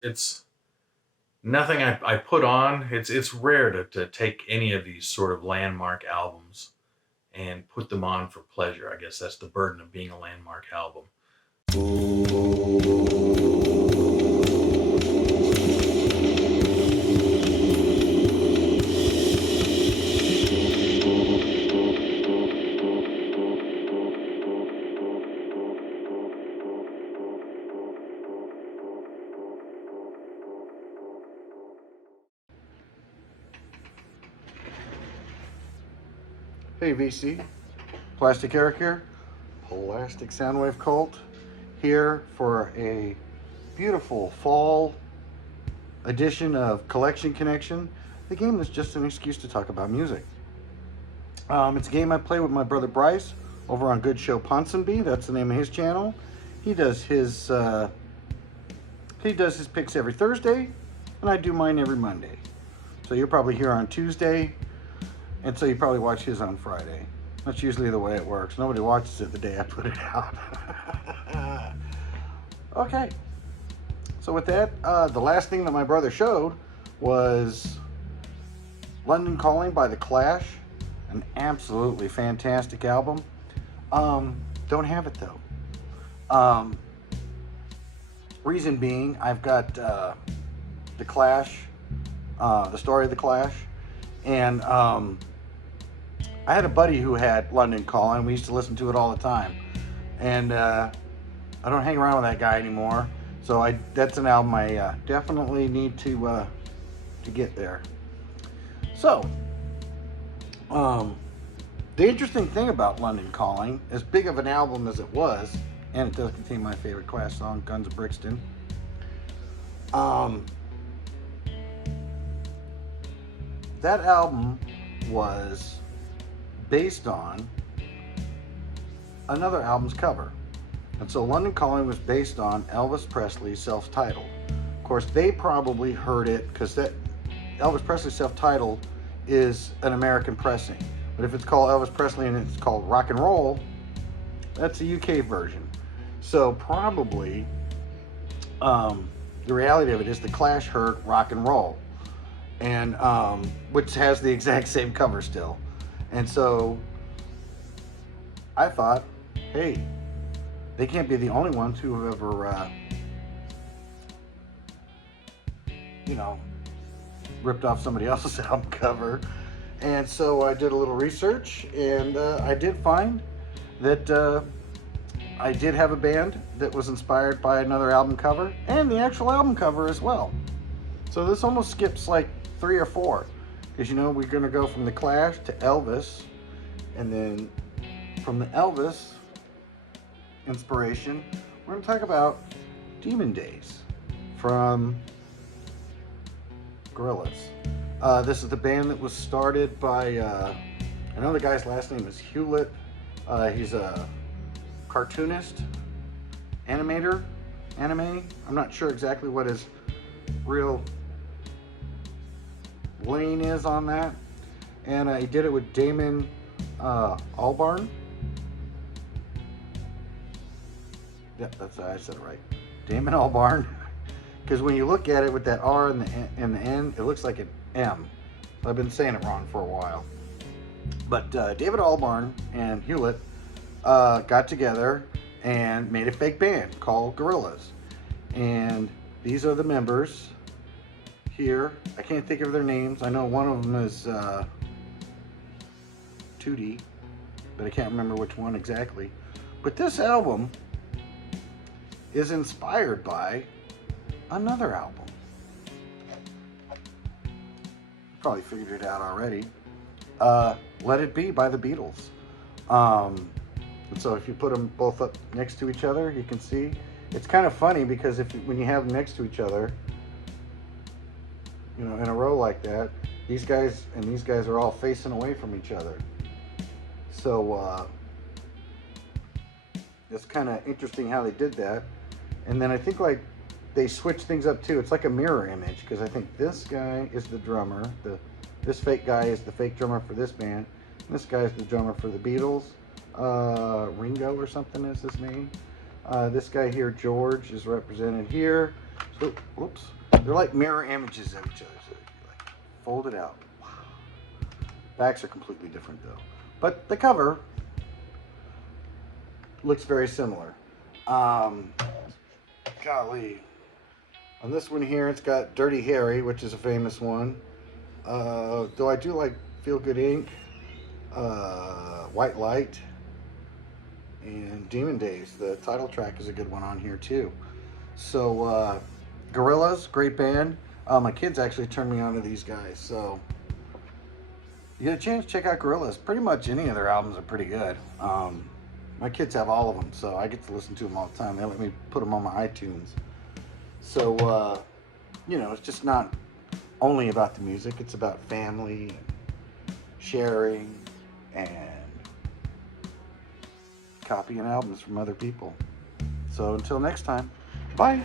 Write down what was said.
It's nothing I put on. It's rare to take any of these sort of landmark albums and put them on for pleasure. I guess that's the burden of being a landmark album. Hey VC, Plastic Eric here, Plastic Soundwave Cult, here for a beautiful fall edition of Collection Connection, the game that's just an excuse to talk about music. It's a game I play with my brother Bryce over on Good Show Ponconby. That's the name of his channel. He does his picks every Thursday, and I do mine every Monday. So you're probably here on Tuesday, and so you probably watch his on Friday. That's usually the way it works. Nobody watches it the day I put it out. Okay. So with that, the last thing that my brother showed was London Calling by The Clash. An absolutely fantastic album. Don't have it though. Reason being, I've got The Clash, the story of The Clash, and I had a buddy who had London Calling. We used to listen to it all the time, and I don't hang around with that guy anymore. So that's an album I definitely need to get there. So the interesting thing about London Calling, as big of an album as it was, and it does contain my favorite Clash song, Guns of Brixton. That album was based on another album's cover. And so London Calling was based on Elvis Presley's Self-Titled. Of course, they probably heard it because that Elvis Presley Self-Titled is an American pressing. But if it's called Elvis Presley and it's called Rock and Roll, that's a UK version. So probably the reality of it is the Clash heard Rock and Roll, and which has the exact same cover still. And so I thought, hey, they can't be the only ones who have ever, ripped off somebody else's album cover. And so I did a little research, and I did find that I did have a band that was inspired by another album cover, and the actual album cover as well. So this almost skips like 3 or 4. Because we're going to go from The Clash to Elvis, and then from the Elvis inspiration, we're going to talk about Demon Days from Gorillaz. This is the band that was started by, I know the guy's last name is Hewlett. He's a cartoonist, anime. I'm not sure exactly what his real lane is on that, and he did it with Damon Albarn. Yep, I said it right. Damon Albarn. Because when you look at it with that R in the end, it looks like an M. So I've been saying it wrong for a while. But David Albarn and Hewlett got together and made a fake band called Gorillaz. And these are the members here. I can't think of their names. I know one of them is 2D, but I can't remember which one exactly. But this album is inspired by another album. Probably figured it out already. Let It Be by the Beatles. And so if you put them both up next to each other, you can see it's kind of funny because when you have them next to each other, in a row like that, these guys and these guys are all facing away from each other. So it's kind of interesting how they did that. And then I think like they switched things up too. It's like a mirror image, because I think this guy is the drummer. This fake guy is the fake drummer for this band. And this guy is the drummer for the Beatles. Ringo or something is his name. This guy here, George, is represented here. So, whoops. They're like mirror images of each other. So you like fold it out. Wow. Backs are completely different though. But the cover looks very similar. Um, golly. On this one here, it's got Dirty Harry, which is a famous one. Though I do like Feel Good Ink, White Light, and Demon Days. The title track is a good one on here too. So, Gorillaz, great band. My kids actually turned me on to these guys. So, you get a chance, check out Gorillaz. Pretty much any of their albums are pretty good. My kids have all of them, so I get to listen to them all the time. They let me put them on my iTunes. So, it's just not only about the music, it's about family and sharing and copying albums from other people. So until next time, bye.